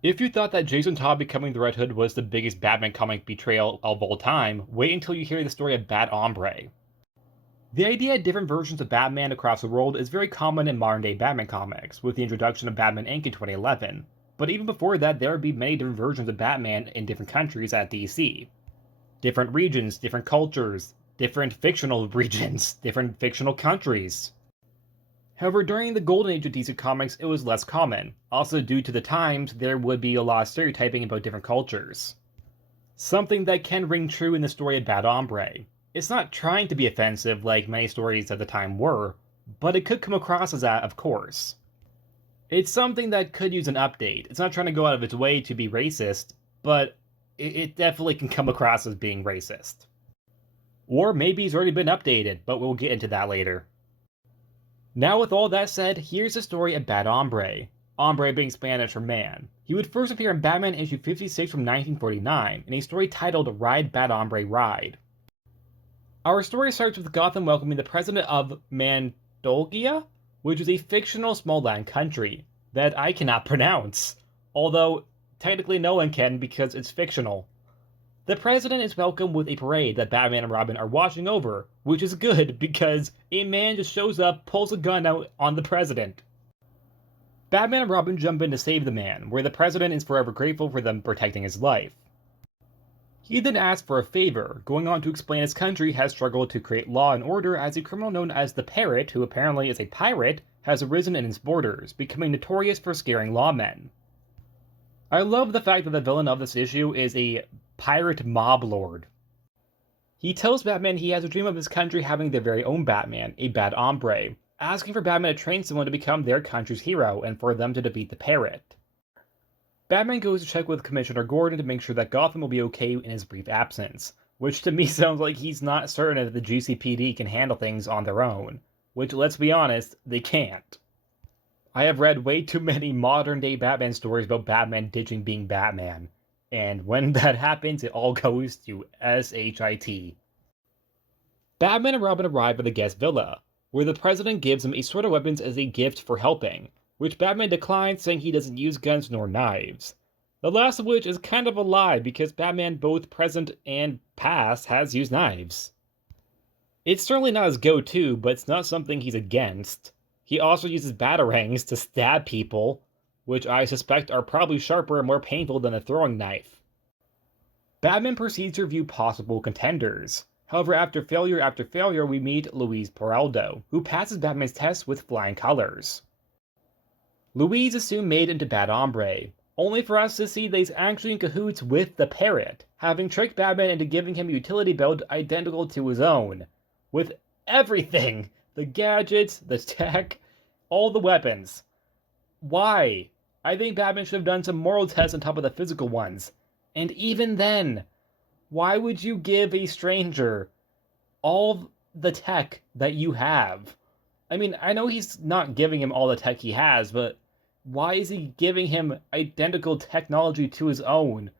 If you thought that Jason Todd becoming the Red Hood was the biggest Batman comic betrayal of all time, wait until you hear the story of Bat-Hombre. The idea of different versions of Batman across the world is very common in modern day Batman comics, with the introduction of Batman Inc. in 2011. But even before that, there would be many different versions of Batman in different countries at DC. Different regions, different cultures, different fictional regions, different fictional countries. However, during the golden age of DC Comics, it was less common. Also, due to the times, there would be a lot of stereotyping about different cultures. Something that can ring true in the story of Bat-Hombre. It's not trying to be offensive like many stories at the time were, but it could come across as that, of course. It's something that could use an update. It's not trying to go out of its way to be racist, but it definitely can come across as being racist. Or maybe it's already been updated, but we'll get into that later. Now, with all that said, here's the story of Bat-Hombre. Hombre being Spanish for man. He would first appear in Batman issue 56 from 1949 in a story titled Ride Bat-Hombre Ride. Our story starts with Gotham welcoming the president of Mandolgia, which is a fictional small land country that I cannot pronounce, although technically no one can because it's fictional. The president is welcomed with a parade that Batman and Robin are watching over, which is good because a man just shows up, pulls a gun out on the president. Batman and Robin jump in to save the man, where the president is forever grateful for them protecting his life. He then asks for a favor, going on to explain his country has struggled to create law and order as a criminal known as the Parrot, who apparently is a pirate, has arisen in its borders, becoming notorious for scaring lawmen. I love the fact that the villain of this issue is a pirate mob lord. He tells Batman he has a dream of his country having their very own Batman, a Bat-Hombre, asking for Batman to train someone to become their country's hero and for them to defeat the Parrot. Batman goes to check with Commissioner Gordon to make sure that Gotham will be okay in his brief absence, which to me sounds like he's not certain if the GCPD can handle things on their own, which, let's be honest, they can't. I have read way too many modern day Batman stories about Batman ditching being Batman, and when that happens, it all goes to SHIT. Batman and Robin arrive at the guest villa, where the president gives him a sword of weapons as a gift for helping, which Batman declines, saying he doesn't use guns nor knives. The last of which is kind of a lie because Batman, both present and past, has used knives. It's certainly not his go-to, but it's not something he's against. He also uses batarangs to stab people, which I suspect are probably sharper and more painful than a throwing knife. Batman proceeds to review possible contenders. However, after failure, we meet Luis Peraldo, who passes Batman's test with flying colors. Luis is soon made into Bat-Hombre, only for us to see that he's actually in cahoots with the Parrot, having tricked Batman into giving him a utility belt identical to his own. With everything! The gadgets, the tech, all the weapons. Why? I think Batman should have done some moral tests on top of the physical ones. And even then, why would you give a stranger all the tech that you have? I mean, I know he's not giving him all the tech he has, but why is he giving him identical technology to his own?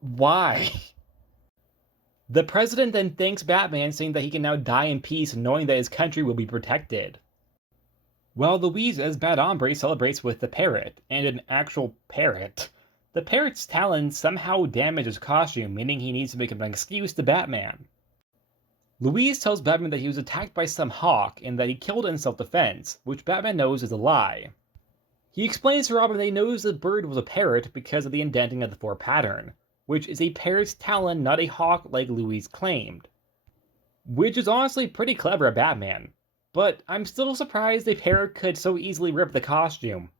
Why? The president then thanks Batman, saying that he can now die in peace knowing that his country will be protected. While Luis as Bat-Hombre celebrates with the Parrot, and an actual parrot, the Parrot's talons somehow damage his costume, meaning he needs to make an excuse to Batman. Luis tells Batman that he was attacked by some hawk and that he killed it in self-defense, which Batman knows is a lie. He explains to Robin that he knows the bird was a parrot because of the indenting of the 4 pattern, which is a parrot's talon, not a hawk like Luis claimed. Which is honestly pretty clever of Batman, but I'm still surprised a parrot could so easily rip the costume.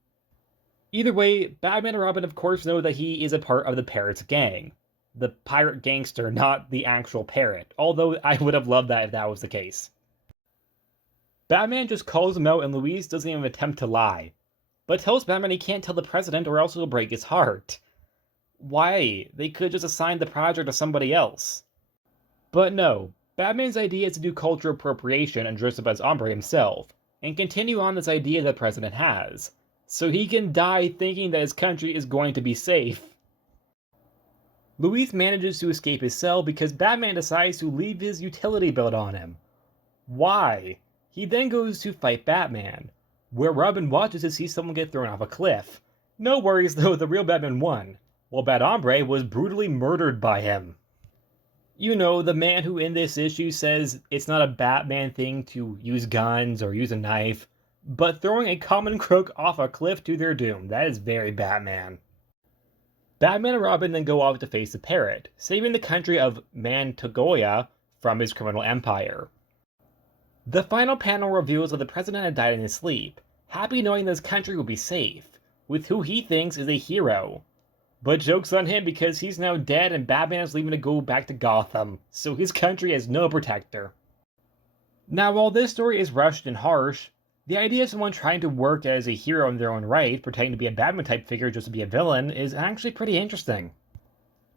Either way, Batman and Robin of course know that he is a part of the Parrot's gang. The pirate gangster, not the actual parrot, although I would have loved that if that was the case. Batman just calls him out and Luis doesn't even attempt to lie, but tells Batman he can't tell the president or else it'll break his heart. Why? They could just assign the project to somebody else. But no, Batman's idea is to do cultural appropriation and dress up as Hombre himself, and continue on this idea that the president has, so he can die thinking that his country is going to be safe. Luis manages to escape his cell because Batman decides to leave his utility belt on him. Why? He then goes to fight Batman, where Robin watches to see someone get thrown off a cliff. No worries though, the real Batman won, while Bat-Hombre was brutally murdered by him. You know, the man who in this issue says it's not a Batman thing to use guns or use a knife, but throwing a common crook off a cliff to their doom. That is very Batman. Batman and Robin then go off to face the Parrot, saving the country of Mantagoya from his criminal empire. The final panel reveals that the president had died in his sleep, happy knowing that his country will be safe, with who he thinks is a hero. But joke's on him because he's now dead and Batman is leaving to go back to Gotham, so his country has no protector. Now, while this story is rushed and harsh, the idea of someone trying to work as a hero in their own right, pretending to be a Batman-type figure just to be a villain, is actually pretty interesting.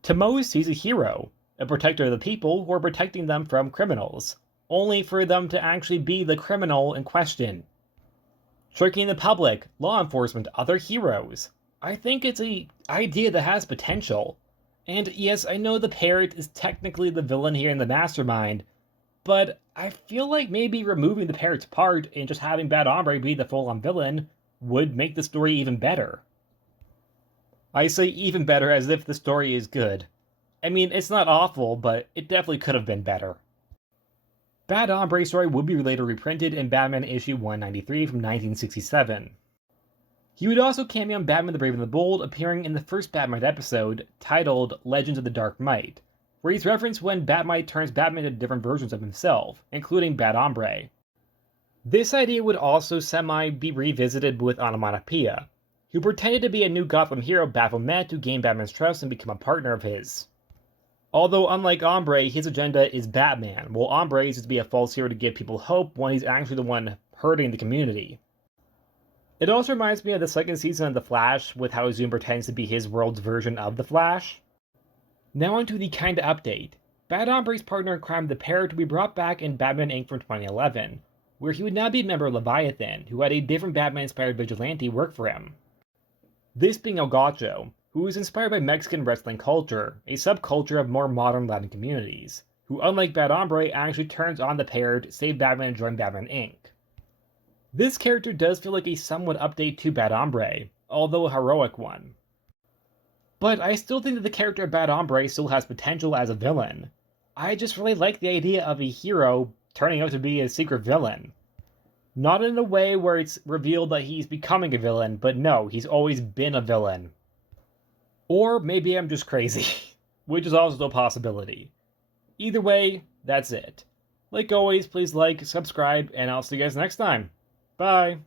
To most, he's a hero, a protector of the people who are protecting them from criminals, only for them to actually be the criminal in question. Tricking the public, law enforcement, other heroes. I think it's an idea that has potential. And yes, I know the Parrot is technically the villain here in the Mastermind, but I feel like maybe removing the Parrot's part and just having Bat-Hombre be the full-on villain would make the story even better. I say even better as if the story is good. I mean, it's not awful, but it definitely could have been better. Bat-Hombre's story would be later reprinted in Batman issue 193 from 1967. He would also cameo in Batman the Brave and the Bold, appearing in the first Batman episode, titled Legends of the Dark Might, where he's referenced when Batmite turns Batman into different versions of himself, including Bat-Hombre. This idea would also be revisited with Onomatopoeia, who pretended to be a new Gotham hero Baphomet to gain Batman's trust and become a partner of his. Although unlike Hombre, his agenda is Batman, while Hombre's is to be a false hero to give people hope when he's actually the one hurting the community. It also reminds me of the second season of The Flash, with how Zoom pretends to be his world's version of The Flash. Now onto the kinda update. Bat-Hombre's partner in crime, the Parrot, will be brought back in Batman Inc. from 2011, where he would now be a member of Leviathan, who had a different Batman-inspired vigilante work for him. This being El Gacho, who is inspired by Mexican wrestling culture, a subculture of more modern Latin communities, who unlike Bat-Hombre actually turns on the Parrot, save Batman and join Batman Inc. This character does feel like a somewhat update to Bat-Hombre, although a heroic one. But I still think that the character of Bat-Hombre still has potential as a villain. I just really like the idea of a hero turning out to be a secret villain. Not in a way where it's revealed that he's becoming a villain, but no, he's always been a villain. Or maybe I'm just crazy, which is also a possibility. Either way, that's it. Like always, please like, subscribe, and I'll see you guys next time. Bye!